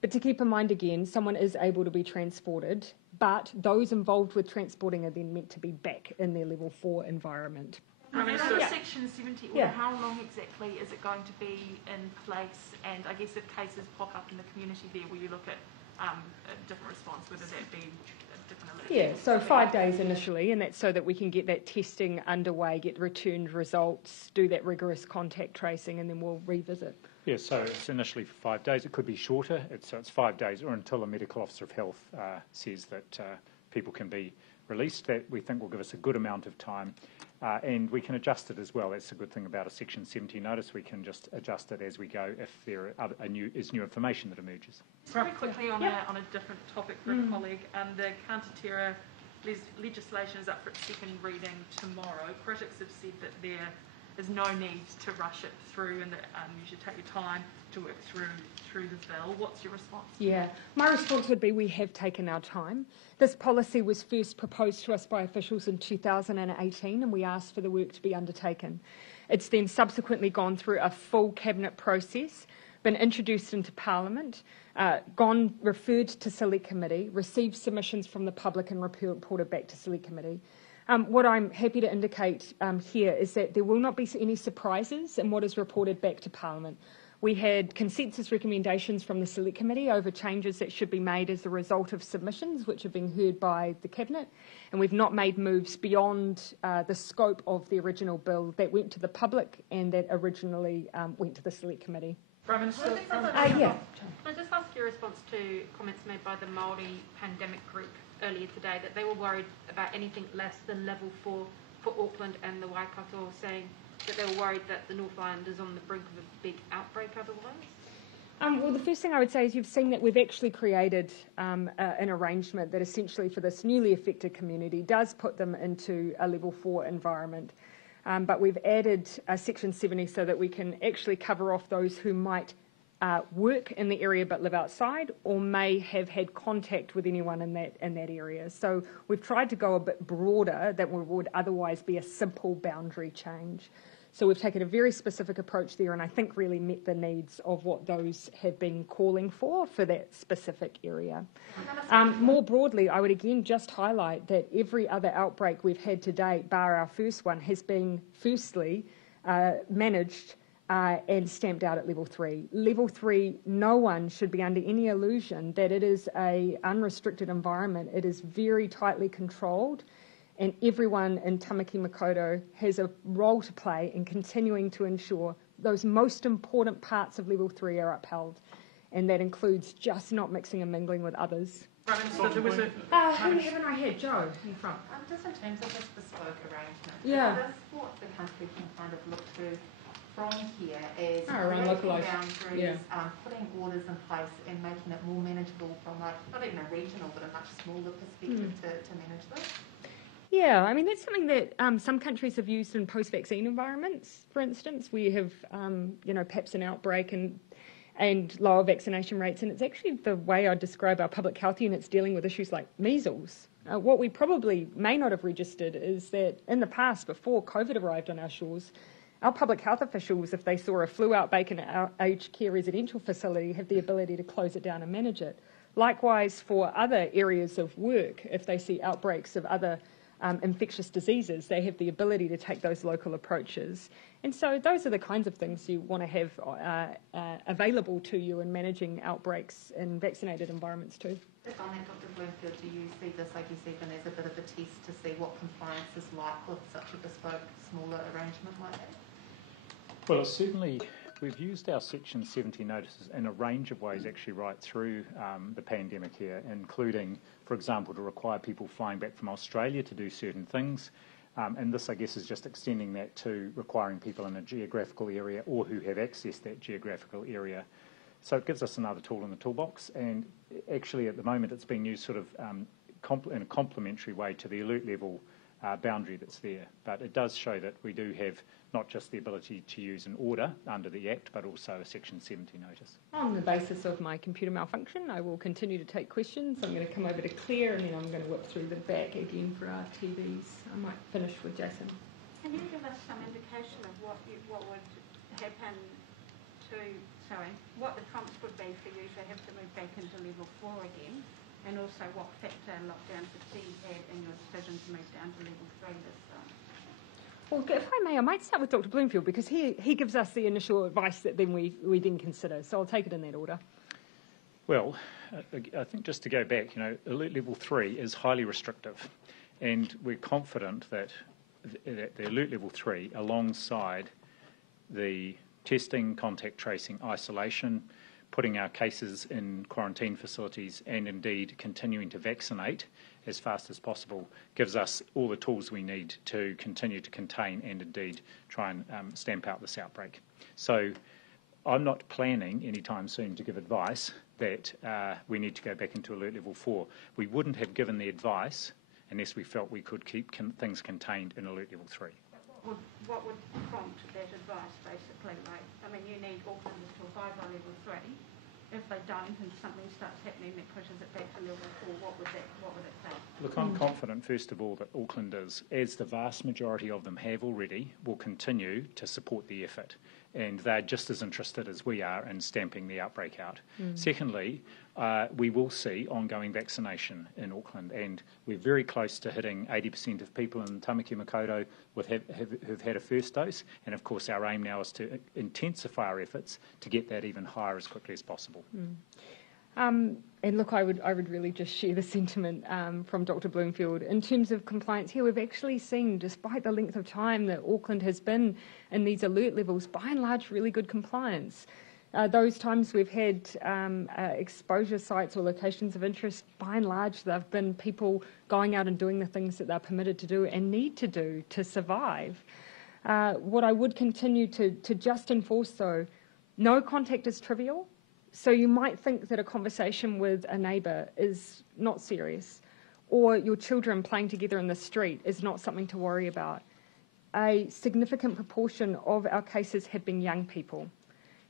But to keep in mind again, someone is able to be transported, but those involved with transporting are then meant to be back in their level 4 environment. Section 70, how long exactly is it going to be in place? And I guess if cases pop up in the community there, will you look at a different response, whether that be a different alert? Yeah, so 5 days initially, and that's so that we can get that testing underway, get returned results, do that rigorous contact tracing, and then we'll revisit. Yeah, so it's initially for 5 days. It could be shorter. So it's 5 days or until a medical officer of health says that people can be released. That we think will give us a good amount of time. And we can adjust it as well. That's a good thing about a Section 70 notice. We can just adjust it as we go if there is new information that emerges. Very quickly on a different topic for a colleague, the counter-terror legislation is up for its second reading tomorrow. Critics have said that there is no need to rush it through and that you should take your time to work through the bill. What's your response? Yeah, my response would be we have taken our time. This policy was first proposed to us by officials in 2018 and we asked for the work to be undertaken. It's then subsequently gone through a full cabinet process, been introduced into Parliament, referred to Select Committee, received submissions from the public and reported back to Select Committee. What I'm happy to indicate here is that there will not be any surprises in what is reported back to Parliament. We had consensus recommendations from the Select Committee over changes that should be made as a result of submissions which have been heard by the Cabinet, and we've not made moves beyond the scope of the original bill that went to the public and that originally went to the Select Committee. Prime Minister? Can I just ask your response to comments made by the Māori Pandemic Group earlier today that they were worried about anything less than level 4 for Auckland and the Waikato, saying that they were worried that the North Island is on the brink of a big outbreak otherwise? Well, the first thing I would say is you've seen that we've actually created an arrangement that essentially for this newly affected community does put them into a level 4 environment. But we've added Section 70 so that we can actually cover off those who might work in the area but live outside or may have had contact with anyone in that area. So we've tried to go a bit broader than would otherwise be a simple boundary change. So we've taken a very specific approach there and I think really met the needs of what those have been calling for that specific area. More broadly, I would again just highlight that every other outbreak we've had to date, bar our first one, has been firstly managed and stamped out at level 3. Level 3, no one should be under any illusion that it is an unrestricted environment. It is very tightly controlled and everyone in Tamaki Makaurau has a role to play in continuing to ensure those most important parts of level 3 are upheld, and that includes just not mixing and mingling with others. Prime Minister, there was a... Who haven't I had? Joe, in front. Just in terms of this bespoke arrangement, yeah. is this what the country can kind of look to from here is around breaking localised. boundaries, putting orders in place and making it more manageable from not even a regional but a much smaller perspective to manage this? Yeah, I mean, that's something that some countries have used in post-vaccine environments, for instance. We have, perhaps an outbreak and lower vaccination rates, and it's actually the way I describe our public health units dealing with issues like measles. What we probably may not have registered is that in the past, before COVID arrived on our shores, our public health officials, if they saw a flu outbreak in our aged care residential facility, have the ability to close it down and manage it. Likewise, for other areas of work, if they see outbreaks of other infectious diseases, they have the ability to take those local approaches. And so those are the kinds of things you want to have available to you in managing outbreaks in vaccinated environments too. Just on that, Dr. Bloomfield, do you see this, like you said, and as a bit of a test to see what compliance is like with such a bespoke, smaller arrangement like that? Well, certainly we've used our Section 70 notices in a range of ways actually right through the pandemic here, including, for example, to require people flying back from Australia to do certain things. And this, I guess, is just extending that to requiring people in a geographical area or who have accessed that geographical area. So it gives us another tool in the toolbox, and actually at the moment it's being used sort of in a complementary way to the alert level boundary that's there. But it does show that we do have not just the ability to use an order under the Act, but also a Section 70 notice. On the basis of my computer malfunction, I will continue to take questions. I'm going to come over to Claire, and then I'm going to whip through the back again for our TVs. I might finish with Jason. Can you give us some indication of what would happen what the prompts would be for you to have to move back into level 4 again, and also what factor lockdown fatigue had in your decision to move down to level 3 this time? Well, if I may, I might start with Dr. Bloomfield, because he gives us the initial advice that then we then consider. So I'll take it in that order. Well, I think just to go back, alert level 3 is highly restrictive, and we're confident that the alert level 3, alongside the testing, contact tracing, isolation, putting our cases in quarantine facilities, and indeed continuing to vaccinate as fast as possible, gives us all the tools we need to continue to contain and indeed try and stamp out this outbreak. So I'm not planning anytime soon to give advice that we need to go back into alert level 4. We wouldn't have given the advice unless we felt we could keep things contained in alert level 3. What would prompt that advice, basically? I mean, you need Aucklanders to abide by level 3. If they don't and something starts happening that pushes it back to level 4, what would it say? Look, I'm confident, first of all, that Aucklanders, as the vast majority of them have already, will continue to support the effort. And they're just as interested as we are in stamping the outbreak out. Secondly, we will see ongoing vaccination in Auckland, and we're very close to hitting 80% of people in Tamaki Makaurau who've had a first dose, and of course our aim now is to intensify our efforts to get that even higher as quickly as possible. And look, I would really just share the sentiment from Dr. Bloomfield. In terms of compliance here, we've actually seen, despite the length of time that Auckland has been in these alert levels, by and large, really good compliance. Those times we've had exposure sites or locations of interest, by and large, they've been people going out and doing the things that they're permitted to do and need to do to survive. What I would continue to just enforce, though, no contact is trivial. So you might think that a conversation with a neighbour is not serious, or your children playing together in the street is not something to worry about. A significant proportion of our cases have been young people.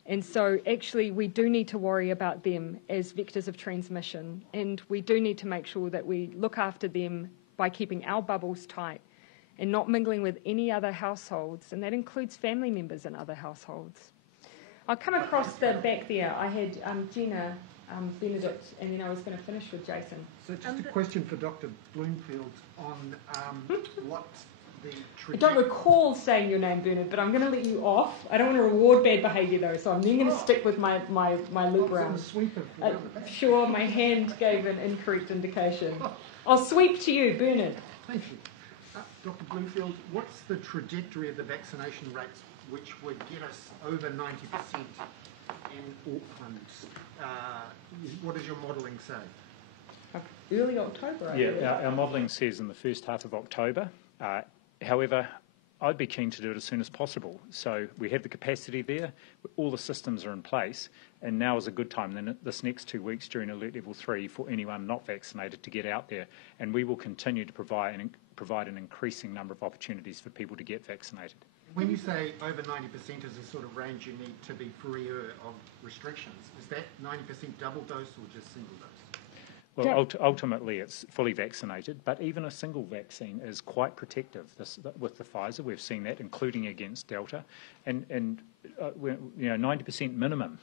And so actually we do need to worry about them as vectors of transmission, and we do need to make sure that we look after them by keeping our bubbles tight and not mingling with any other households, and that includes family members in other households. I'll come across the back there. I had Gina, Benedict, and then I was going to finish with Jason. So just a question for Dr. Bloomfield on what the I don't recall saying your name, Bernard, but I'm going to let you off. I don't want to reward bad behaviour, though, so I'm then going to stick with my loop round. Sure, my hand gave an incorrect indication. I'll sweep to you, Bernard. Thank you. Dr. Bloomfield, what's the trajectory of the vaccination rates which would get us over 90% in Auckland? What does your modelling say? Early October, I believe. Our modelling says in the first half of October. However, I'd be keen to do it as soon as possible. So we have the capacity there, all the systems are in place, and now is a good time, then this next 2 weeks during Alert Level 3, for anyone not vaccinated to get out there. And we will continue to provide an increasing number of opportunities for people to get vaccinated. When you say over 90% is the sort of range you need to be freer of restrictions, is that 90% double dose or just single dose? Well, ultimately it's fully vaccinated, but even a single vaccine is quite protective. With the Pfizer, we've seen that, including against Delta, and 90% minimum.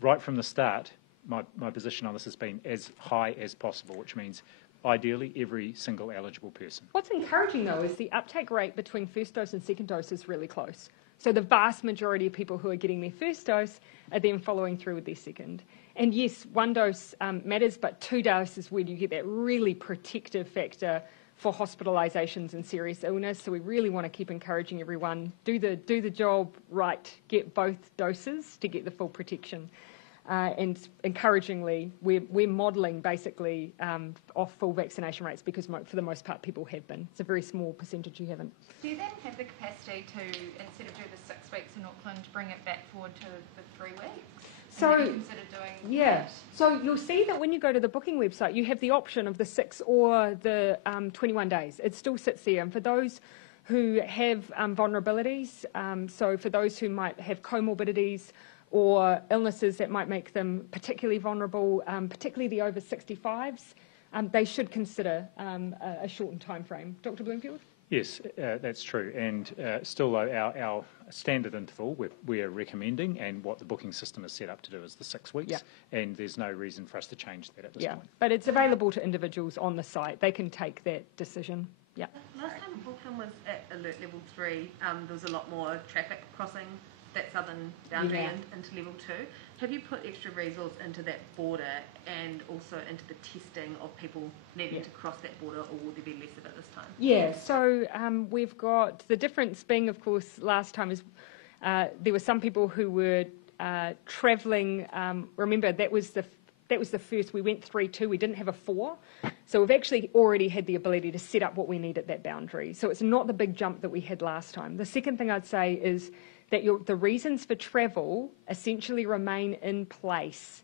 Right from the start, my position on this has been as high as possible, which means ideally every single eligible person. What's encouraging, though, is the uptake rate between first dose and second dose is really close. So the vast majority of people who are getting their first dose are then following through with their second. And yes, one dose matters, but 2 doses is where you get that really protective factor for hospitalisations and serious illness. So we really want to keep encouraging everyone, do the job right, get both doses to get the full protection. And encouragingly, we're modelling basically off full vaccination rates because for the most part people have been. It's a very small percentage who haven't. Do you then have the capacity to, instead of do the 6 weeks in Auckland, bring it back forward to the 3 weeks? So, have you considered doing that? So you'll see that when you go to the booking website, you have the option of the 6 or the 21 days. It still sits there. And for those who have vulnerabilities, so for those who might have comorbidities or illnesses that might make them particularly vulnerable, particularly the over 65s, they should consider a shortened time frame. Dr. Bloomfield? Yes, that's true. And still, our standard interval we're recommending, and what the booking system is set up to do, is the 6 weeks. Yeah. And there's no reason for us to change that at this point. But it's available to individuals on the site. They can take that decision. Yeah. Last time Auckland was at Alert Level 3, there was a lot more traffic crossing that southern boundary into Level 2. Have you put extra resource into that border and also into the testing of people needing to cross that border, or will there be less of it this time? Yeah, so we've got the difference being, of course, last time is there were some people who were travelling. Remember, that was the first. We went 3-2. We didn't have a 4, so we've actually already had the ability to set up what we need at that boundary. So it's not the big jump that we had last time. The second thing I'd say is that the reasons for travel essentially remain in place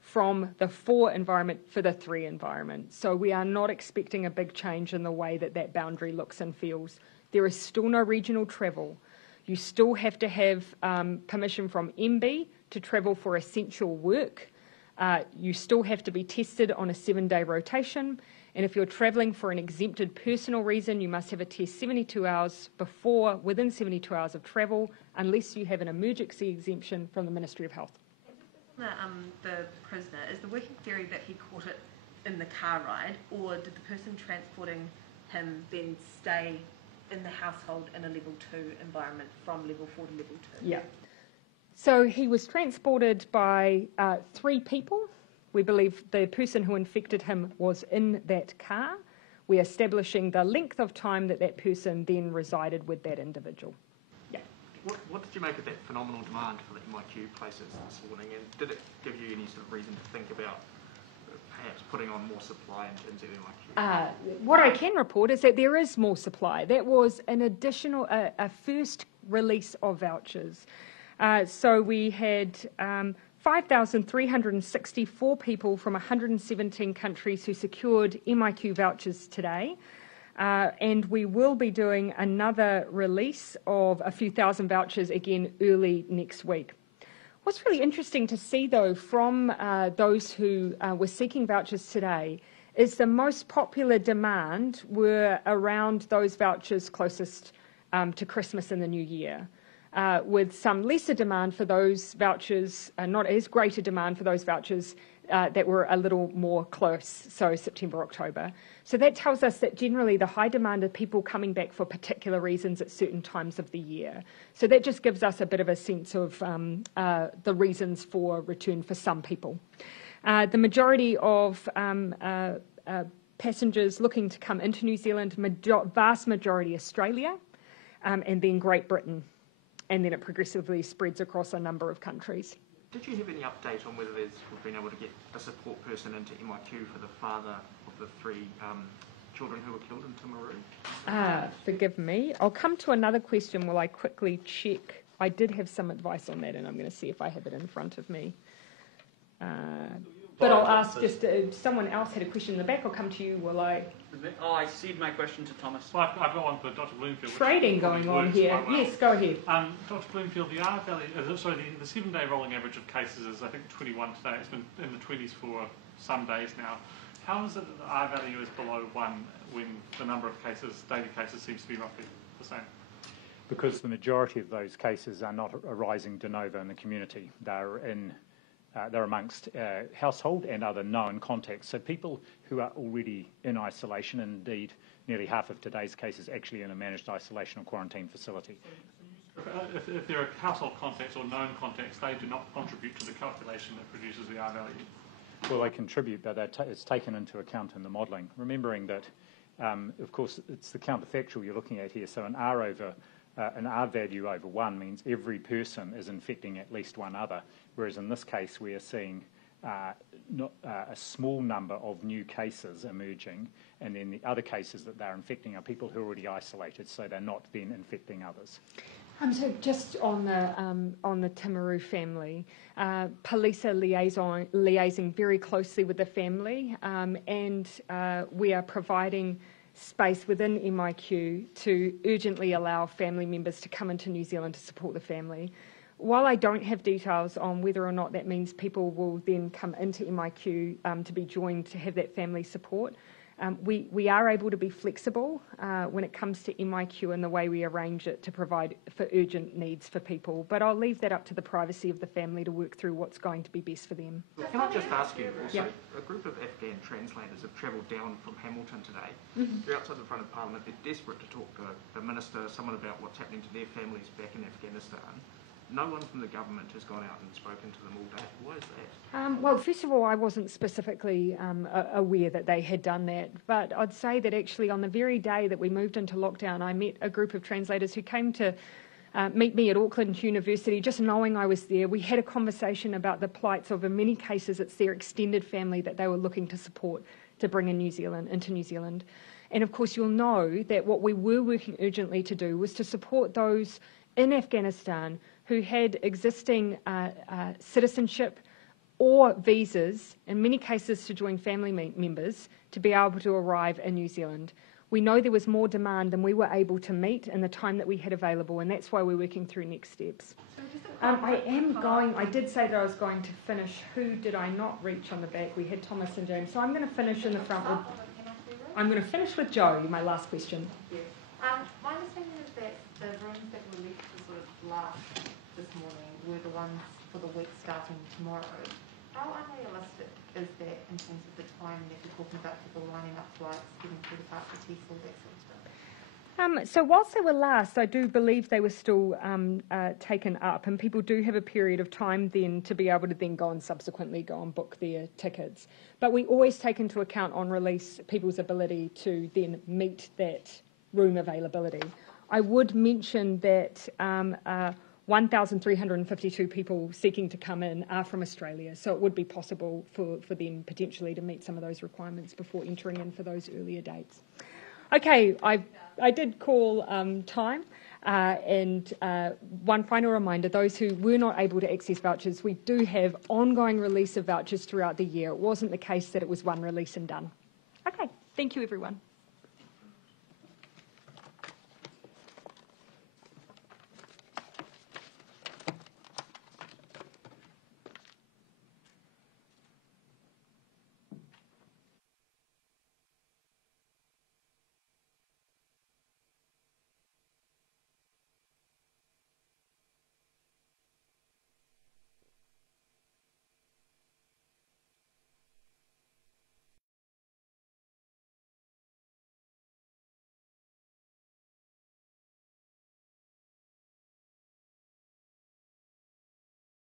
from the 4 environment for the 3 environment. So we are not expecting a big change in the way that boundary looks and feels. There is still no regional travel. You still have to have permission from MB to travel for essential work. You still have to be tested on a 7-day rotation. And if you're travelling for an exempted personal reason, you must have a test 72 hours within 72 hours of travel, unless you have an emergency exemption from the Ministry of Health. The prisoner, is the working theory that he caught it in the car ride, or did the person transporting him then stay in the household in a Level 2 environment from Level 4 to Level 2? Yeah. So he was transported by 3 people. We believe the person who infected him was in that car. We're establishing the length of time that person then resided with that individual. Yeah. What did you make of that phenomenal demand for the MIQ places this morning, and did it give you any sort of reason to think about perhaps putting on more supply in terms of MIQ? What I can report is that there is more supply. That was an additional, a first release of vouchers. So we had 5,364 people from 117 countries who secured MIQ vouchers today. And we will be doing another release of a few thousand vouchers again early next week. What's really interesting to see, though, from those who were seeking vouchers today is the most popular demand were around those vouchers closest to Christmas and the New Year. With some lesser demand for those vouchers, not as great a demand for those vouchers that were a little more close, so September, October. So that tells us that generally the high demand are people coming back for particular reasons at certain times of the year. So that just gives us a bit of a sense of the reasons for return for some people. The majority of passengers looking to come into New Zealand, vast majority Australia, and then Great Britain. And then it progressively spreads across a number of countries. Did you have any update on whether we've been able to get a support person into MIQ for the father of the 3 children who were killed in Timaru? Forgive me. I'll come to another question while I quickly check. I did have some advice on that, and I'm going to see if I have it in front of me. But I'll ask just if someone else had a question in the back. I'll come to you while I... Oh, I cede my question to Thomas. Well, I've got one for Dr. Bloomfield. Trading going on here. Well. Yes, go ahead. Dr. Bloomfield, the R value, the 7-day rolling average of cases is, I think, 21 today. It's been in the 20s for some days now. How is it that the R value is below 1 when the number of cases, daily cases, seems to be roughly the same? Because the majority of those cases are not arising de novo in the community. They're amongst household and other known contacts. So people who are already in isolation, and indeed nearly half of today's cases actually in a managed isolation or quarantine facility. If there are household contacts or known contacts, they do not contribute to the calculation that produces the R value. Well, they contribute, but it's taken into account in the modelling. Remembering that, of course, it's the counterfactual you're looking at here. So an R value over 1 means every person is infecting at least one other, whereas in this case we are seeing a small number of new cases emerging, and then the other cases that they're infecting are people who are already isolated, so they're not then infecting others. So just on the Timaru family, police are liaising very closely with the family, and we are providing space within MIQ to urgently allow family members to come into New Zealand to support the family. While I don't have details on whether or not that means people will then come into MIQ to be joined to have that family support, we are able to be flexible when it comes to MIQ and the way we arrange it to provide for urgent needs for people. But I'll leave that up to the privacy of the family to work through what's going to be best for them. Can I just ask you also, yep. A group of Afghan translators have travelled down from Hamilton today. They're outside the front of Parliament. They're desperate to talk to the minister, someone about what's happening to their families back in Afghanistan. No one from the government has gone out and spoken to them all day. Why is that? Well, first of all, I wasn't specifically aware that they had done that, but I'd say that actually on the very day that we moved into lockdown, I met a group of translators who came to meet me at Auckland University, just knowing I was there. We had a conversation about the plights of, in many cases, it's their extended family that they were looking to support to bring into New Zealand. And of course, you'll know that what we were working urgently to do was to support those in Afghanistan who had existing citizenship or visas, in many cases to join family members, to be able to arrive in New Zealand. We know there was more demand than we were able to meet in the time that we had available, and that's why we're working through next steps. I did say that I was going to finish. Who did I not reach on the back? We had Thomas and James. So I'm going to finish in the front with, I'm going to finish with Joe, my last question. My understanding is that the rooms that were left to sort of last this morning were the ones for the week starting tomorrow. How unrealistic is that in terms of the time that you're talking about people lining up flights, getting through the parts of tests, all that sort of stuff? So whilst they were last, I do believe they were still taken up, and people do have a period of time then to be able to then go and subsequently go and book their tickets. But we always take into account on release people's ability to then meet that room availability. I would mention that 1,352 people seeking to come in are from Australia, so it would be possible for them potentially to meet some of those requirements before entering in for those earlier dates. Okay, I did call time, and one final reminder, those who were not able to access vouchers, we do have ongoing release of vouchers throughout the year. It wasn't the case that it was one release and done. Okay, thank you everyone.